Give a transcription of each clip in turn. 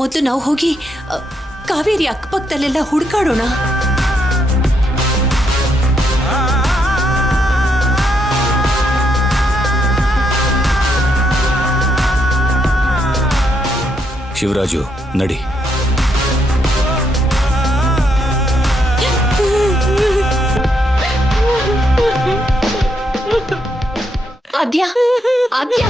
ಮೊದಲು ನಾವು ಹೋಗಿ ಕಾವೇರಿ ಅಕ್ಕಪಕ್ಕದಲ್ಲೆಲ್ಲ ಹುಡುಕಾಡೋಣ. ಶಿವರಾಜು, ನಡಿ. ಆದ್ಯ, ಆದ್ಯ,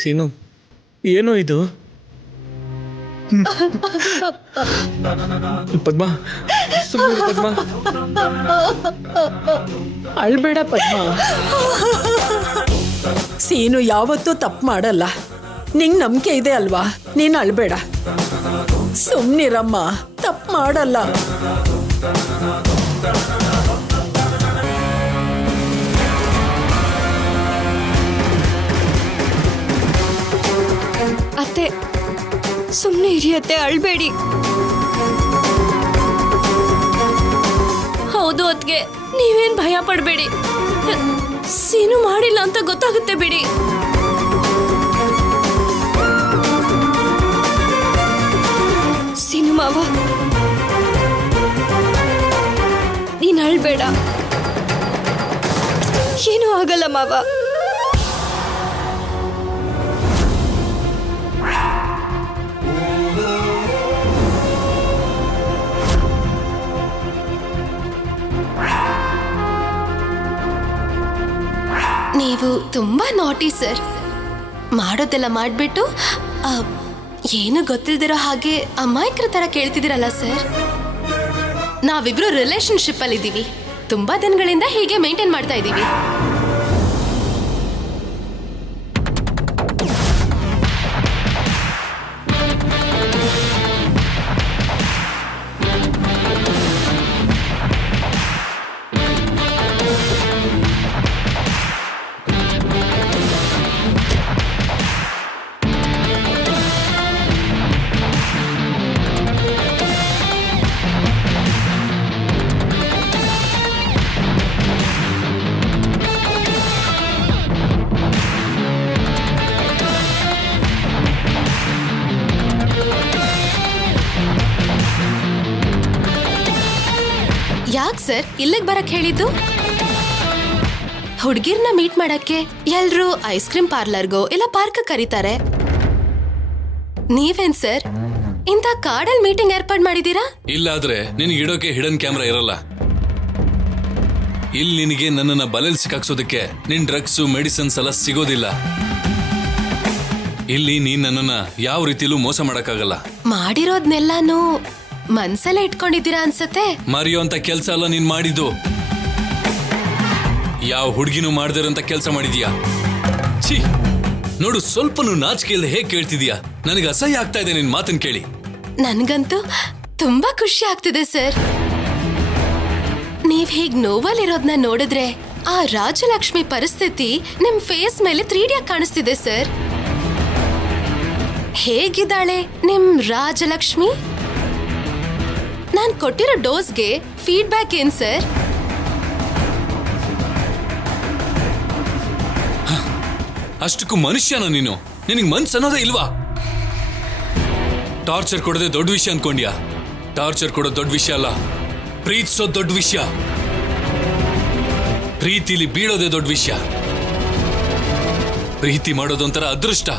ಸೀನು, ಏನೋ ಇದು? ಪದ್ಮ, ಸುಮ್ಮನೆ ಪದ್ಮ, ಅಳ್ಬೇಡ ಪದ್ಮ. ಸೀನು ಯಾವತ್ತೂ ತಪ್ಪು ಮಾಡಲ್ಲ. ನಿಂಗೆ ನಂಬಿಕೆ ಇದೆ ಅಲ್ವಾ? ನೀನು ಅಳ್ಬೇಡ, ಸುಮ್ಮನಿರಮ್ಮ. ತಪ್ಪು ಮಾಡಲ್ಲ. ಅತ್ತೆ, ಸುಮ್ಮನೆ ಹಿರಿಯತ್ತೆ, ಅಳ್ಬೇಡಿ. ಹೌದು ಅತ್ಗೆ, ನೀವೇನ್ ಭಯ ಪಡಬೇಡಿ. ಸೀನು ಮಾಡಿಲ್ಲ ಅಂತ ಗೊತ್ತಾಗುತ್ತೆ ಬಿಡಿ. ಸೀನು ಮಾವ, ನೀನ್ ಅಳ್ಬೇಡ, ಏನೂ ಆಗಲ್ಲ ಮಾವ. ನೀವು ತುಂಬಾ ನಾಟಿ ಸರ್. ಮಾಡೋದೆಲ್ಲ ಮಾಡ್ಬಿಟ್ಟು ಏನು ಗೊತ್ತಿಲ್ದಿರೋ ಹಾಗೆ ಅಮಾಯಕರ ತರ ಕೇಳ್ತಿದ್ದೀರಲ್ಲ ಸರ್. ನಾವಿಬ್ರು ರಿಲೇಶನ್ಶಿಪ್ ಅಲ್ಲಿ ಇದ್ದೀವಿ. ತುಂಬಾ ದಿನಗಳಿಂದ ಹೀಗೆ ಮೇಂಟೈನ್ ಮಾಡ್ತಾ ಇದ್ದೀವಿ. ಯಾಕೆ ಸರ್ ಇಲ್ಲಿಗೆ ಬರಕ್ ಹೇಳಿದ್ದು? ಹುಡುಗಿರ್ನ ಮೀಟ್ ಮಾಡಕ್ಕೆ ಎಲ್ರು ಐಸ್ ಕ್ರೀಮ್ ಪಾರ್ಲರ್ಗೋ ಇಲ್ಲ ಪಾರ್ಕ್ ಕರೀತಾರೆ. ನೀವೇನ್ ಸರ್ ಇಂಥ ಕಾಡಲ್ ಮೀಟಿಂಗ್ ಏರ್ಪಾಡ್ ಮಾಡಿದೀರಾ? ಇಲ್ಲಾದ್ರೆ ನಿನಗೆ ಇಡೋಕೆ ಹಿಡನ್ ಕ್ಯಾಮ್ರಾ ಇರಲ್ಲ. ಇಲ್ಲಿ ನಿನಗೆ ನನ್ನನ್ನ ಬಲೆಲ್ ಸಿಕ್ಕಾಕ್ಸೋದಕ್ಕೆ ನಿನ್ ಡ್ರಗ್ಸು ಮೆಡಿಸಿನ್ಸ್ ಎಲ್ಲ ಸಿಗೋದಿಲ್ಲ. ಇಲ್ಲಿ ನೀನ್ ನನ್ನನ್ನ ಯಾವ ರೀತಿಲೂ ಮೋಸ ಮಾಡಕ್ಕಾಗಲ್ಲ. ಮಾಡಿರೋದ್ನೆಲ್ಲಾನು ಮನ್ಸಲ್ಲೇ ಇಟ್ಕೊಂಡಿದ್ದೀರಾ ಅನ್ಸತ್ತೆ. ಮರೆಯೋಂತ ಕೆಲ್ಸ ಅಲ್ಲ ನೀನ್ ಮಾಡಿದ್ದು. ಯಾವ ಹುಡುಗಿನೂ ಮಾಡ್ದಿರೋಂತ ಕೆಲ್ಸ ಮಾಡಿದ್ಯಾ? ಛೀ, ನೋಡು, ಸ್ವಲ್ಪನೂ ನಾಚಿಕೆ ಇಲ್ಲದೆ ಹೇಗ್ ಕೇಳ್ತಿದ್ಯಾ? ನನಗೆ ಅಸಹ್ಯ ಆಗ್ತಾ ಇದೆ ನಿನ್ ಮಾತನ್ ಕೇಳಿ. ನನ್ಗಂತೂ ತುಂಬಾ ಖುಷಿ ಆಗ್ತಿದೆ ಸರ್. ನೀವ್ ಹೀಗ್ ನೋವಲ್ಲಿರೋದ್ನ ನೋಡಿದ್ರೆ ಆ ರಾಜಲಕ್ಷ್ಮಿ ಪರಿಸ್ಥಿತಿ ನಿಮ್ ಫೇಸ್ ಮೇಲೆ 3D ಕಾಣಿಸ್ತಿದೆ ಸರ್. ಹೇಗಿದ್ದಾಳೆ ನಿಮ್ ರಾಜಲಕ್ಷ್ಮಿ? ನಾನ್ ಕೊಟ್ಟಿರೋ ಡೋಸ್ಗೆ ಫೀಡ್ಬ್ಯಾಕ್ ಏನ್ ಸರ್? ಅಷ್ಟಕ್ಕೂ ಮನುಷ್ಯನ ನೀನು? ನಿನಗೆ ಮನ್ಸ್ ಅನ್ನೋದೇ ಇಲ್ವಾ? ಟಾರ್ಚರ್ ಕೊಡೋದೇ ದೊಡ್ಡ ವಿಷಯ ಅನ್ಕೊಂಡ್ಯಾ? ಟಾರ್ಚರ್ ಕೊಡೋದು ದೊಡ್ಡ ವಿಷಯ ಅಲ್ಲ, ಪ್ರೀತಿಸೋದು ದೊಡ್ಡ ವಿಷಯ. ಪ್ರೀತಿಲಿ ಬೀಳೋದೇ ದೊಡ್ಡ ವಿಷಯ. ಪ್ರೀತಿ ಮಾಡೋದೊಂಥರ ಅದೃಷ್ಟ.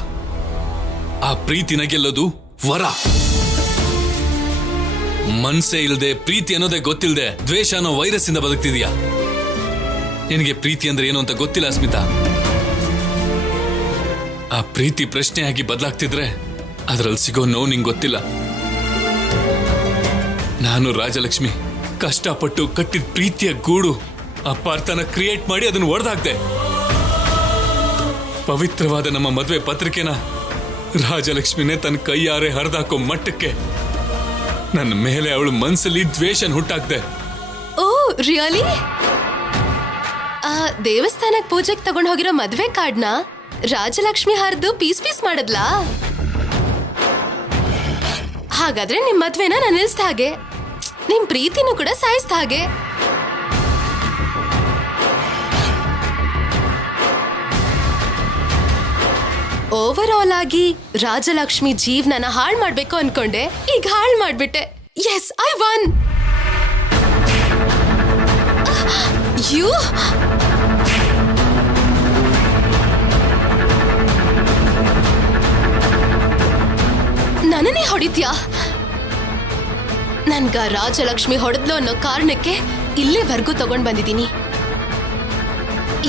ಆ ಪ್ರೀತಿನ ಗೆಲ್ಲೋದು ವರ. ಮನ್ಸೇ ಇಲ್ಲದೆ ಪ್ರೀತಿ ಅನ್ನೋದೇ ಗೊತ್ತಿಲ್ಲದೆ ದ್ವೇಷ ಅನ್ನೋ ವೈರಸ್ ಇಂದ ಬದುಕ್ತಿದ್ಯಾ. ನಿನಗೆ ಪ್ರೀತಿ ಅಂದ್ರೆ ಏನು ಅಂತ ಗೊತ್ತಿಲ್ಲ ಅಸ್ಮಿತಾ. ಆ ಪ್ರೀತಿ ಪ್ರಶ್ನೆಯಾಗಿ ಬದಲಾಗ್ತಿದ್ರೆ ಅದ್ರಲ್ಲಿ ಸಿಗೋ ನೋವು ನಿಂಗೆ ಗೊತ್ತಿಲ್ಲ. ನಾನು ರಾಜಲಕ್ಷ್ಮಿ ಕಷ್ಟಪಟ್ಟು ಕಟ್ಟಿದ ಪ್ರೀತಿಯ ಗೂಡು ಅಪಾರ್ಥನ ಕ್ರಿಯೇಟ್ ಮಾಡಿ ಅದನ್ನು ಒಡೆದಾಕ್ದೆ. ಪವಿತ್ರವಾದ ನಮ್ಮ ಮದುವೆ ಪತ್ರಿಕೆನ ರಾಜಲಕ್ಷ್ಮಿನೇ ತನ್ನ ಕೈಯಾರೆ ಹರಿದಾಕೋ ಮಟ್ಟಕ್ಕೆ ನನ್ನ ಮೇಲೆ ಅವಳು ಮನ್ಸಲ್ಲಿ ದ್ವೇಷನ್ ಹುಟ್ಟಾಕ್ದೆ. Oh really? ಆ ದೇವಸ್ಥಾನಕ್ಕೆ ಪೂಜೆಗೆ ತಗೊಂಡ್ ಹೋಗಿರೋ ಮದ್ವೆ ಕಾರ್ಡ್ನ ರಾಜಲಕ್ಷ್ಮಿ ಹರಿದು ಪೀಸ್ ಮಾಡದ್ಲಾ? ಹಾಗಾದ್ರೆ ನಿಮ್ ಮದ್ವೆನ ನಾನು ನಿಲ್ಸ್ದ ಹಾಗೆ, ನಿಮ್ ಪ್ರೀತಿನೂ ಕೂಡ ಸಾಯಿಸ್ದ ಹಾಗೆ. ಓವರ್ ಆಲ್ ಆಗಿ ರಾಜಲಕ್ಷ್ಮಿ ಜೀವನನ ಹಾಳು ಮಾಡ್ಬೇಕು ಅನ್ಕೊಂಡೆ, ಈಗ ಹಾಳು ಮಾಡ್ಬಿಟ್ಟೆ. S, I one. ಯು ನನ್ನನ್ನೇ ಹೊಡಿತ್ಯಾ? ನನ್ಗ ರಾಜಲಕ್ಷ್ಮಿ ಹೊಡೆದ್ಲು ಅನ್ನೋ ಕಾರಣಕ್ಕೆ ಇಲ್ಲಿವರೆಗೂ ತಗೊಂಡ್ ಬಂದಿದ್ದೀನಿ.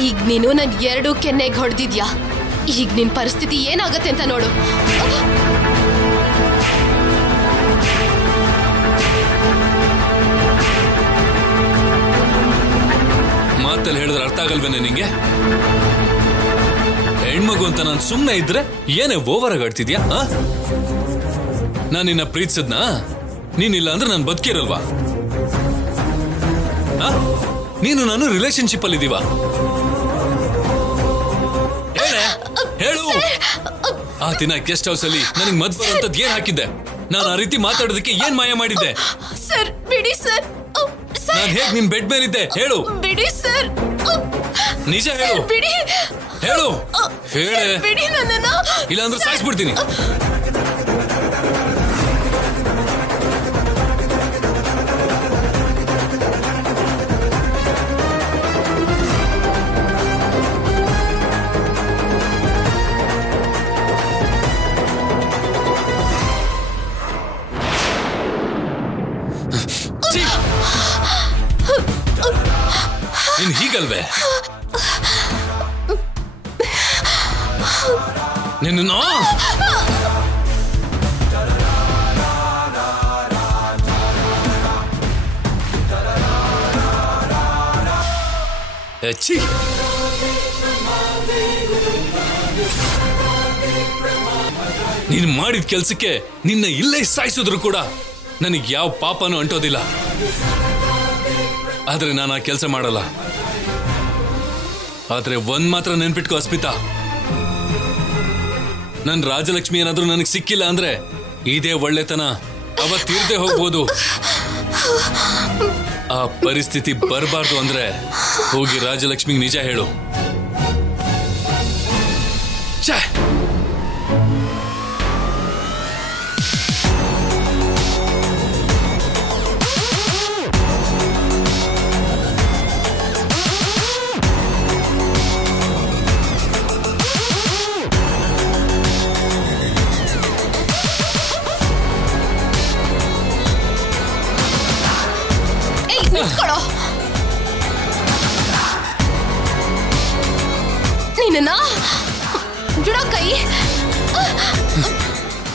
ಈಗ ನೀನು ನನ್ 2 ಕೆನ್ನೆಗೆ ಹೊಡೆದಿದ್ಯಾ. ಈಗ ನಿನ್ ಪರಿಸ್ಥಿತಿ ಏನಾಗತ್ತೆ ಅಂತ ನೋಡು. ಮಾತಲ್ಲಿ ಹೇಳಿದ್ರೆ ಅರ್ಥ ಆಗಲ್ವೇನೆ ನಿಂಗೆ? ಹೆಣ್ಮಗು ಅಂತ ನಾನು ಸುಮ್ಮನೆ ಇದ್ರೆ ಏನೇ ಓವರ್ ಆಗಿ ಆಡ್ತಿದ್ಯಾ? ನಾನು ನಿನ್ನ ಪ್ರೀತಿಸದ್ನಾ? ನೀನಿಲ್ಲ ಅಂದ್ರೆ ನಾನು ಬದುಕಿರಲ್ವಾ? ನೀನು ನಾನು ರಿಲೇಶನ್ಶಿಪ್ ಅಲ್ಲಿ ಇದೀವ? ಹೇಳು. ಆ ದಿನ ಗೆಸ್ಟ್ ಹೌಸ್ ಅಲ್ಲಿ ನನಗೆ ಮದ್ ಬರುವಂತದ್ ಏನ್ ಹಾಕಿದ್ದೆ? ನಾನು ಆ ರೀತಿ ಮಾತಾಡೋದಕ್ಕೆ ಏನ್ ಮಾಯ ಮಾಡಿದ್ದೆ? ಸರ್ ಬಿಡಿ ಸರ್. ನಾನು ಹೇಗ್ ನಿನ್ ಬೆಡ್ ಮೇಲಿದ್ದೆ? ಹೇಳು. ಬಿಡಿ ಸರ್. ನಿಜ ಹೇಳು. ಬಿಡಿ. ಹೇಳು. ಹೇಳೆ. ಬಿಡಿ ನನ್ನನ್ನ. ಇಲ್ಲಾಂದ್ರೆ ಸಾಯಿಸ್ಬಿಡ್ತೀನಿ. ನೀನ್ ಹೀಗಲ್ವೇ? ನಿನ್ನ ಹೆಚ್ಚಿ ನೀನು ಮಾಡಿದ ಕೆಲ್ಸಕ್ಕೆ ನಿನ್ನ ಇಲ್ಲೇ ಸಾಯಿಸಿದ್ರು ಕೂಡ ನನಗೆ ಯಾವ ಪಾಪನೂ ಅಂಟೋದಿಲ್ಲ. ಆದ್ರೆ ನಾನು ಆ ಕೆಲಸ ಮಾಡಲ್ಲ. ಆದ್ರೆ ಒಂದ್ ಮಾತ್ರ ನೆನ್ಪಿಟ್ಕೋ ಅಸ್ಮಿತಾ, ನನ್ ರಾಜಲಕ್ಷ್ಮಿ ಏನಾದ್ರೂ ನನಗೆ ಸಿಕ್ಕಿಲ್ಲ ಅಂದ್ರೆ ಇದೇ ಒಳ್ಳೆತನ ಅವತ್ತಿರ್ದೆ ಹೋಗ್ಬೋದು. ಆ ಪರಿಸ್ಥಿತಿ ಬರಬಾರ್ದು ಅಂದ್ರೆ ಹೋಗಿ ರಾಜಲಕ್ಷ್ಮಿಗೆ ನಿಜ ಹೇಳು. ಛೇ, ಬಿಡೋ ಕೈ.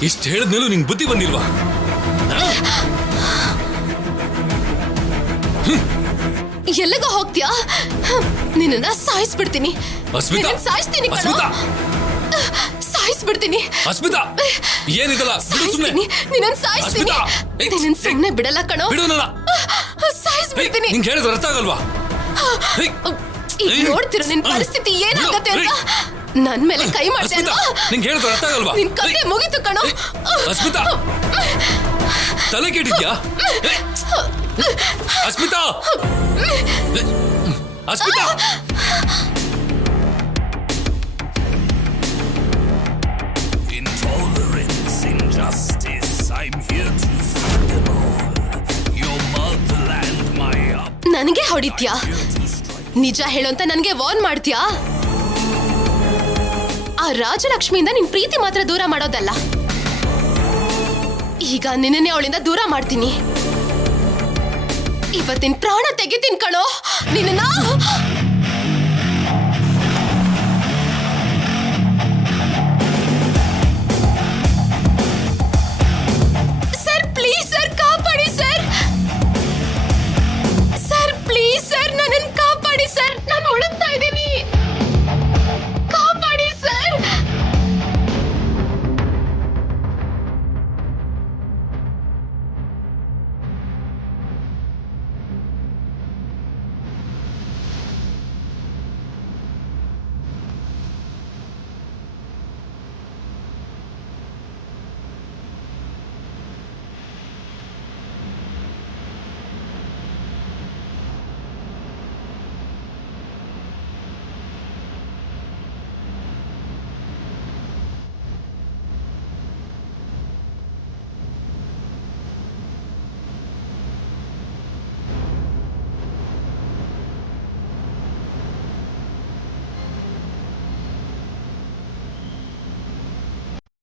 ಇಷ್ಟು ಹೇಳಿದ್ಮೇಲೂ ನಿಂಗೆ ಬುದ್ಧಿ ಬಂದಿಲ್ವಾ? ಎಲ್ಲಿಗ ಹೋಗ್ತೀಯಾ? ನಿನ್ನ ಸಾಯಿಸ್ಬಿಡ್ತೀನಿ. ಸಾಯಿಸ್ತೀನಿ, ಸಾಯಿಸ್ಬಿಡ್ತೀನಿ. ಅಸ್ಮಿತಾ, ಏನಿದಲ್ಲ ನಿನ್ನ ಸಾಯಿಸ್ತೀನಿ. ನಿನ್ನ ಸುಮ್ಮನೆ ಬಿಡಲ್ಲ ಕಣೋ. ಸಾಯಿಸ್ಬಿಡ್ತೀನಿ. ನಿಂಗೆ ಹೇಳಿದ್ರೆ ಅರ್ಥ ಆಗಲ್ವಾ? ಈಗ ನೋಡ್ತಿರೋ ನಿನ್ ಪರಿಸ್ಥಿತಿ ಏನಾಗತ್ತೆ ಅಂತ. ನನ್ ಮೇಲೆ ಕೈ ಮಾಡ್ದೆ ಅಲ್ವಾ? ನಿಂಗೆ ಹೇಳಿದ್ರೆ ಅರ್ಥ ಆಗಲ್ವಾ? ನಿನ್ ಕತೆ ಮುಗಿತು ಕಣೋ. ಅಸ್ಮಿತಾ, ತಲೆ ಕೆಟ್ಟಿದ್ಯಾ? Asmita, Asmita, Intolerance, injustice, I'm here to fight them all. Your motherland, my up. ನನಗೆ ಹೊಡಿತ್ಯಾ? ನಿಜ ಹೇಳು ಅಂತ ನನಗೆ ವಾರ್ನ್ ಮಾಡ್ತೀಯಾ? ಆ ರಾಜಲಕ್ಷ್ಮಿಯಿಂದ ನಿನ್ ಪ್ರೀತಿ ಮಾತ್ರ ದೂರ ಮಾಡೋದಲ್ಲ, ಈಗ ನಿನ್ನೆ ಅವಳಿಂದ ದೂರ ಮಾಡ್ತೀನಿ. ಇವತ್ತಿನ ಪ್ರಾಣ ತೆಗಿತೀನಿ ಕಣೋ ನಿನ್ನ. ಸರ್ ಪ್ಲೀಸ್ ಸರ್, ಕಾಪಾಡಿ ಸರ್. ಸರ್ ಪ್ಲೀಸ್ ಸರ್, ನನ್ನನ್ನು ಕಾಪಾಡಿ ಸರ್. ನಾನು ಉಳಿಸ್ತಾ ಇದ್ದೀನಿ, ಕಾಪಾಡಿ ಸರ್.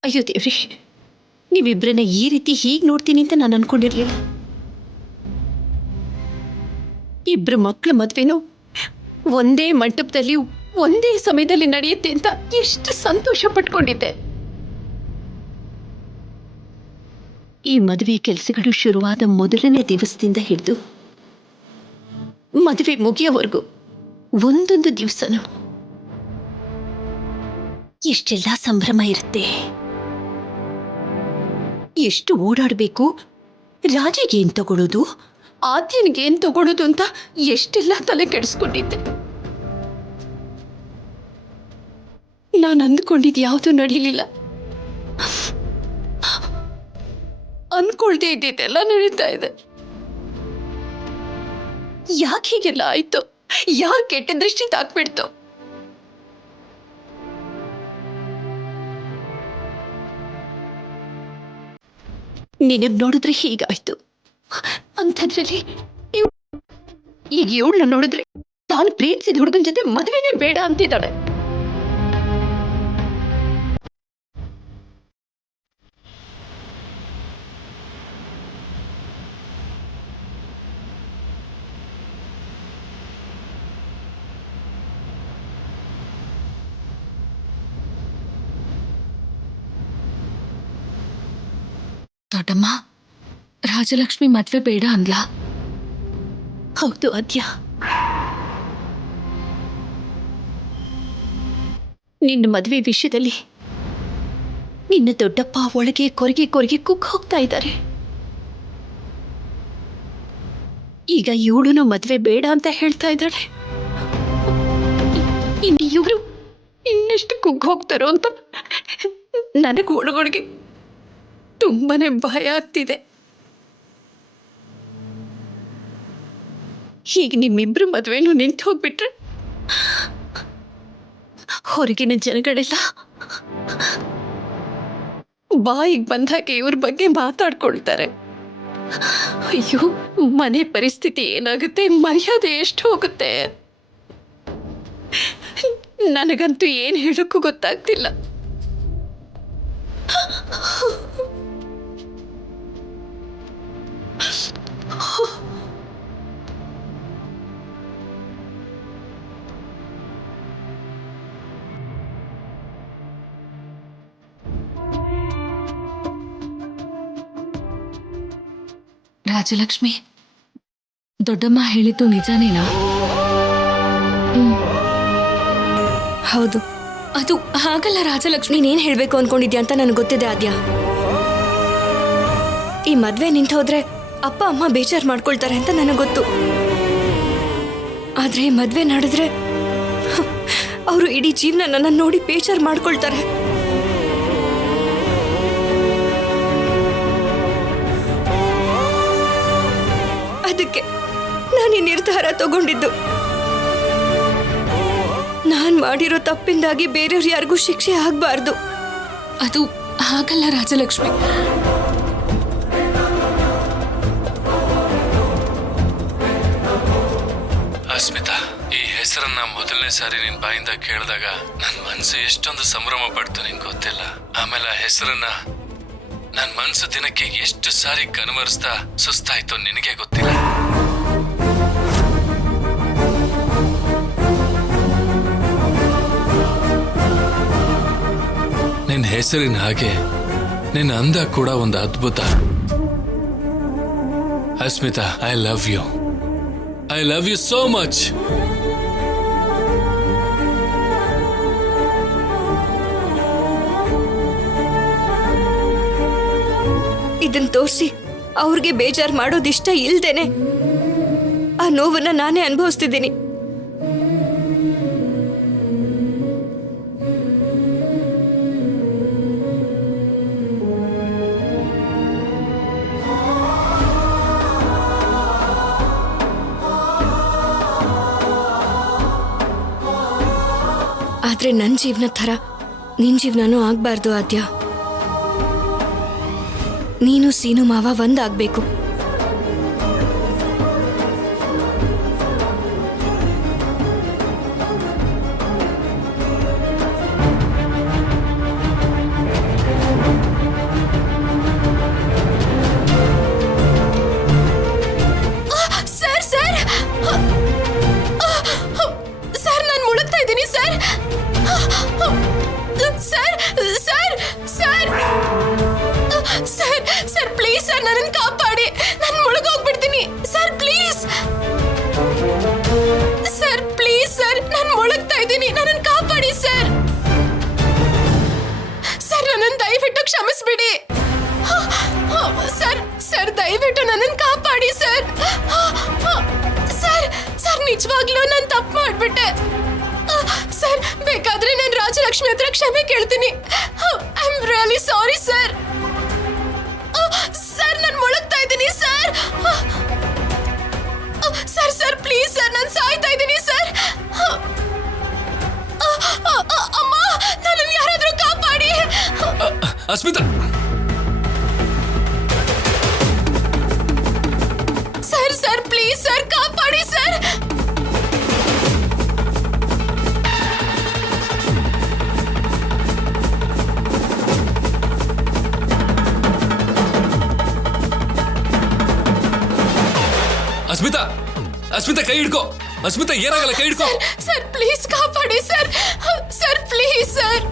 ಅಯ್ಯೋ ದೇವ್ರಿ, ನೀವಿಬ್ರನ್ನ ಈ ರೀತಿ ಹೀಗೆ ನೋಡ್ತೀನಿ ಅಂತ ನಾನು ಅನ್ಕೊಂಡಿರ್ಲಿಲ್ಲ. ಇಬ್ರು ಮಕ್ಕಳ ಮದ್ವೆನೂ ಒಂದೇ ಮಂಟಪದಲ್ಲಿ ಒಂದೇ ಸಮಯದಲ್ಲಿ ನಡೆಯುತ್ತೆ ಅಂತ ಎಷ್ಟು ಸಂತೋಷ ಪಟ್ಕೊಂಡಿದ್ದೆ. ಈ ಮದುವೆ ಕೆಲಸಗಳು ಶುರುವಾದ ಮೊದಲನೇ ದಿವಸದಿಂದ ಹಿಡಿದು ಮದುವೆ ಮುಗಿಯೋವರೆಗೂ ಒಂದೊಂದು ದಿವಸನೂ ಎಷ್ಟೆಲ್ಲ ಸಂಭ್ರಮ ಇರುತ್ತೆ, ಎಷ್ಟು ಓಡಾಡಬೇಕು, ರಾಜೆಗೆ ಏನು ತಗೊಳ್ಳೋದು, ಆದ್ಯನಿಗೆ ಏನು ತಗೊಳ್ಳೋದು ಅಂತ ಎಷ್ಟೆಲ್ಲ ತಲೆ ಕೆಡಿಸ್ಕೊಂಡಿದ್ದೆ. ನಾನು ಅಂದ್ಕೊಂಡಿದ್ದು ಯಾವುದೂ ನಡೀಲಿಲ್ಲ, ಅಂದ್ಕೊಳ್ದೇ ಇದ್ದಿದ್ದೆಲ್ಲ ನಡೀತಾ ಇದೆ. ಯಾಕೆ ಹೀಗೆಲ್ಲ ಆಯ್ತು? ಯಾರು ಕೆಟ್ಟ ದೃಷ್ಟಿ ತಾಕ್ಬಿಡ್ತು? ನಿನಗ್ ನೋಡಿದ್ರೆ ಹೀಗಾಯ್ತು, ಅಂಥದ್ರಲ್ಲಿ ಈಗ ಇವಳನ್ನ ನೋಡಿದ್ರೆ ತಾನು ಪ್ರೀತಿಸಿದ ಹುಡುಗನ ಜೊತೆ ಮದುವೆನೇ ಬೇಡ ಅಂತಿದ್ದಾಳೆ. ದೊಡ್ಡಮ್ಮ, ರಾಜಲಕ್ಷ್ಮಿ ಮದ್ವೆ ಬೇಡ ಅಂದ್ಲ. ಹೌದು ಆದ್ಯ, ನಿನ್ನ ಮದುವೆ ವಿಷಯದಲ್ಲಿ ನಿನ್ನ ದೊಡ್ಡಪ್ಪ ಒಳಗೆ ಕೊರಗೆ ಕೊರಗೆ ಕುಗ್ಗ್ ಹೋಗ್ತಾ ಇದ್ದಾರೆ. ಈಗ ಇವಳನ್ನು ಮದುವೆ ಬೇಡ ಅಂತ ಹೇಳ್ತಾ ಇದ್ದಾಳೆ. ಇನ್ನು ಇವರು ಇನ್ನೆಷ್ಟು ಕುಗ್ಗ್ ಹೋಗ್ತಾರೋ ಅಂತ ನನಗೆ ಒಳಗೊಳಗೆ ತುಂಬಾನೇ ಭಯ ಆಗ್ತಿದೆ. ಹೀಗೆ ನಿಮ್ಮಿಬ್ರು ಮದುವೆನೂ ನಿಂತು ಹೋಗ್ಬಿಟ್ರೆ ಹೊರಗಿನ ಜನಗಳೆಲ್ಲ ಬಾಯಿಗೆ ಬಂದಾಗೆ ಇವ್ರ ಬಗ್ಗೆ ಮಾತಾಡ್ಕೊಳ್ತಾರೆ. ಅಯ್ಯೋ, ಮನೆ ಪರಿಸ್ಥಿತಿ ಏನಾಗುತ್ತೆ, ಮರ್ಯಾದೆ ಎಷ್ಟು ಹೋಗುತ್ತೆ, ನನಗಂತೂ ಏನು ಹೇಳೋಕ್ಕೂ ಗೊತ್ತಾಗ್ತಿಲ್ಲ. ರಾಜಲಕ್ಷ್ಮಿ, ದೊಡ್ಡಮ್ಮ ಹೇಳಿದ್ದು ನಿಜಾನೇನಾ? ಹೌದು. ಅದು ಹಾಗಲ್ಲ ರಾಜಲಕ್ಷ್ಮಿ, ನೀನೇನು ಹೇಳಬೇಕು ಅನ್ಕೊಂಡಿದ್ಯಾ ಅಂತ ನನಗೆ ಗೊತ್ತಿದೆ ಆದ್ಯ. ಈ ಮದುವೆ ನಿಂತೋದ್ರೆ ಅಪ್ಪ ಅಮ್ಮ ಬೇಜಾರು ಮಾಡ್ಕೊಳ್ತಾರೆ ಅಂತ ನನಗೆ ಗೊತ್ತು. ಆದರೆ ಈ ಮದುವೆ ನಡೆದ್ರೆ ಅವರು ಇಡೀ ಜೀವನ ನನ್ನನ್ನು ನೋಡಿ ಬೇಜಾರು ಮಾಡ್ಕೊಳ್ತಾರೆ. ಅದಕ್ಕೆ ನಾನು ಈ ನಿರ್ಧಾರ ತಗೊಂಡಿದ್ದು. ನಾನು ಮಾಡಿರೋ ತಪ್ಪಿಂದಾಗಿ ಬೇರೆಯವ್ರು ಯಾರಿಗೂ ಶಿಕ್ಷೆ ಆಗಬಾರ್ದು. ಅದು ಹಾಗಲ್ಲ ರಾಜಲಕ್ಷ್ಮಿ. ಅಸ್ಮಿತಾ, ಅಸ್ಮಿತಾ, ಈ ಹೆಸರನ್ನ ಮೊದಲನೇ ಸಾರಿ ನಿನ್ ಬಾಯಿಂದ ಕೇಳಿದಾಗ ನನ್ ಮನ್ಸು ಎಷ್ಟೊಂದು ಸಂಭ್ರಮ ಪಡ್ತು ನಿಂಗೆ ಗೊತ್ತಿಲ್ಲ. ಆಮೇಲೆ ಆ ಹೆಸರನ್ನ ನನ್ ಮನ್ಸು ದಿನಕ್ಕೆ ಎಷ್ಟು ಸಾರಿ ಕನ್ವರ್ಸ್ತಾ ಸುಸ್ತಾಯ್ತು ನಿನಗೆ ಗೊತ್ತಿಲ್ಲ. ನಿನ್ ಹೆಸರಿನ ಹಾಗೆ ನಿನ್ನ ಅಂದ ಕೂಡ ಒಂದು ಅದ್ಭುತ. Asmita, I love you. I love you so much. ಇದನ್ನ ತೋರಿಸಿ ಅವ್ರಿಗೆ ಬೇಜಾರು ಮಾಡೋದಿಷ್ಟ ಇಲ್ದೇನೆ ಆ ನೋವನ್ನ ನಾನೇ ಅನುಭವಿಸ್ತಿದ್ದೀನಿ. ಆದ್ರೆ ನನ್ನ ಜೀವನ ಥರ ನಿನ್ ಜೀವನನೂ ಆಗ್ಬಾರ್ದು ಆದ್ಯ. ನೀನು ಸೀನು ಮಾವ ಒಂದಾಗ್ಬೇಕು. ಸರ್ ಸರ್ ಸರ್ ನಾನು ಮುಳುಗ್ತಾ ಇದ್ದೀನಿ sir. Sir sir sir sir sir please sir ನನ್ನನ್ನು ಕಾಪಾಡಿ. ನಾನು ಮುಳುಗೋಗ್ಬಿಡ್ತೀನಿ sir. Please sir, please sir, ನಾನು ಮುಳುಗ್ತಾ ಇದ್ದೀನಿ. ನನ್ನನ್ನು ಕಾಪಾಡಿ ಸರ್. ಸರ್ ನನ್ನನ್ನು ದಯವಿಟ್ಟು ಕ್ಷಮಿಸ್ಬಿಡಿ ಸರ್. ಸರ್ ದಯವಿಟ್ಟು ನನ್ನನ್ನು ಕಾಪಾಡಿ ಸರ್. ಸರ್ ಸರ್ ನಿಜವಾಗ್ಲೂ ನಾನು ತಪ್ಪು ಮಾಡ್ಬಿಟ್ಟೆ ಸರ್. ಬೇಕಾದ್ರೆ ನಾನು ರಾಜಲಕ್ಷ್ಮಿ ಹತ್ರ ಕ್ಷಮೆ ಕೇಳ್ತೀನಿ. I am really sorry sir. Sir ನಾನು ಮುಳುಗ್ತಾ ಇದ್ದೀನಿ sir. Sir sir please sir, ನಾನು ಸಾಯ್ತಾ ಇದ್ದೀನಿ ಸರ್. ಅಮ್ಮ, ನನ್ನನ್ನು ಯಾರಾದ್ರೂ ಕಾಪಾಡಿ. Asmita, sir sir please sir, ಕಾಪಾಡಿ ಸರ್. ಅಸ್ಮಿತಾ, ಅಸ್ಮಿತಾ ಕೈ ಹಿಡ್ಕೋ. ಅಸ್ಮಿತಾ ಏನಾಗಲ್ಲ, ಕೈ ಹಿಡ್ಕೋ. ಸರ್ ಪ್ಲೀಸ್ ಕಾಪಾಡಿ sir. Sir please sir.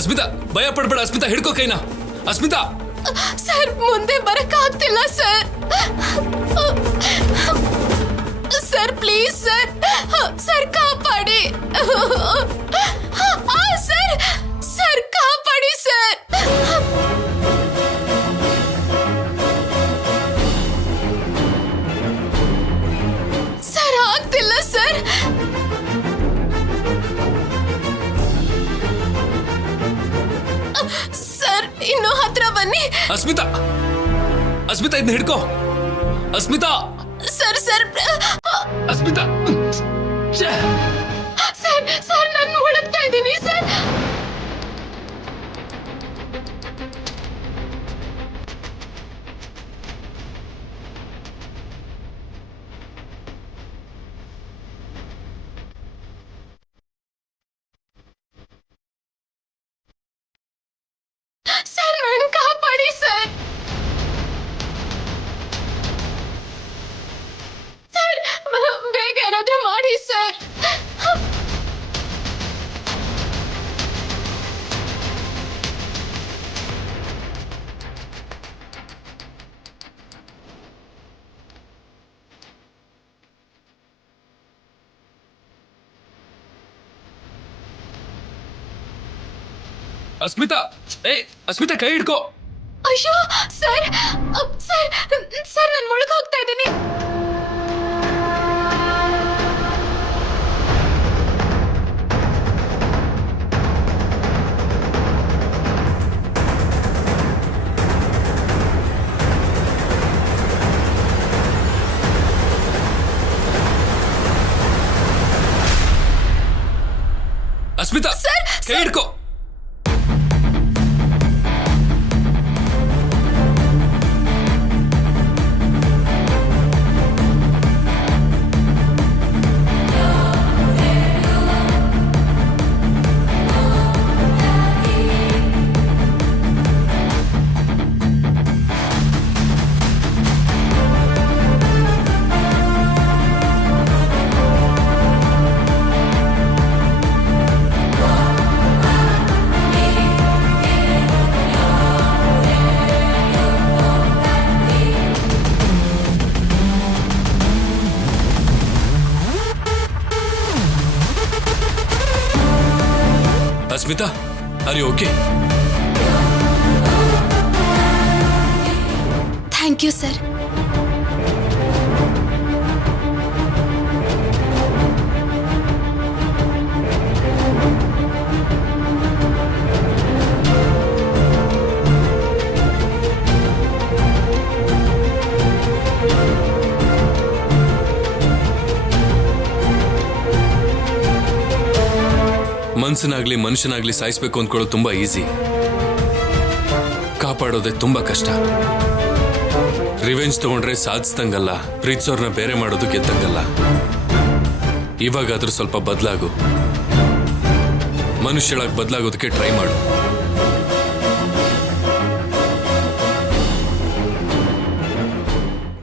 Asmita ಭಯ ಪಡ್ಬೇಡ. ಅಸ್ಮಿತಾ ಹಿಡ್ಕೋ ಕೈನ. ಅಸ್ಮಿತಾ. ಸರ್ ಮುಂದೆ ಬರಕ್ಕಾಗ್ತಿಲ್ಲ sir. Sir please sir. Sir ಕಾಪಾಡಿ ಸರ್. ಸರ್ ಕಾಪಾಡಿ ಸರ್. ಸರ್ ಆಗ್ತಿಲ್ಲ ಸರ್. ಸರ್ ಇನ್ನು ಹತ್ರ ಬನ್ನಿ. ಅಸ್ಮಿತಾ, ಅಸ್ಮಿತಾ ಇದನ್ನ ಹಿಡ್ಕೋ. Asmita. Sir sir Asmita. Sir sir ನಾನು ಹುಡುಕ್ತಾ ಇದ್ದೀನಿ ಸರ್. ಸರ್ ನನ್ನ ಕಾಪಾಡಿ ಸರ್. ಸರ್ ಬೇಗ ಏನಾದ್ರೂ ಮಾಡಿ ಸರ್. ಅಸ್ಮಿತಾ, ಏ ಅಸ್ಮಿತಾ ಕೈ ಹಿಡ್ಕೋ. ಅಯ್ಯೋ ಸರ್. ಸರ್ ಸರ್ ನಾನು ಮುಳುಗೋಗ್ತಾ ಇದ್ದೀನಿ. ಅಸ್ಮಿತಾ ಕೈ ಹಿಡ್ಕೋ. Smita are you okay? Thank you sir. ಮನ್ಸನಾಗ್ಲಿ ಮನುಷ್ಯನಾಗ್ಲಿ ಸಾಯಿಸ್ಬೇಕು ಅಂದ್ಕೊಳ್ಳೋದು ತುಂಬಾ ಈಸಿ, ಕಾಪಾಡೋದೇ ತುಂಬಾ ಕಷ್ಟ. ರಿವೆಂಜ್ ತಗೊಂಡ್ರೆ ಸಾಧಿಸ್ದಂಗಲ್ಲ, ಪ್ರೀತಿಸೋರ್ನ ಬೇರೆ ಮಾಡೋದು ಗೆದ್ದಂಗಲ್ಲ. ಇವಾಗಾದ್ರೂ ಸ್ವಲ್ಪ ಬದಲಾಗು, ಮನುಷ್ಯಳಾಗಿ ಬದಲಾಗೋದಕ್ಕೆ ಟ್ರೈ ಮಾಡು.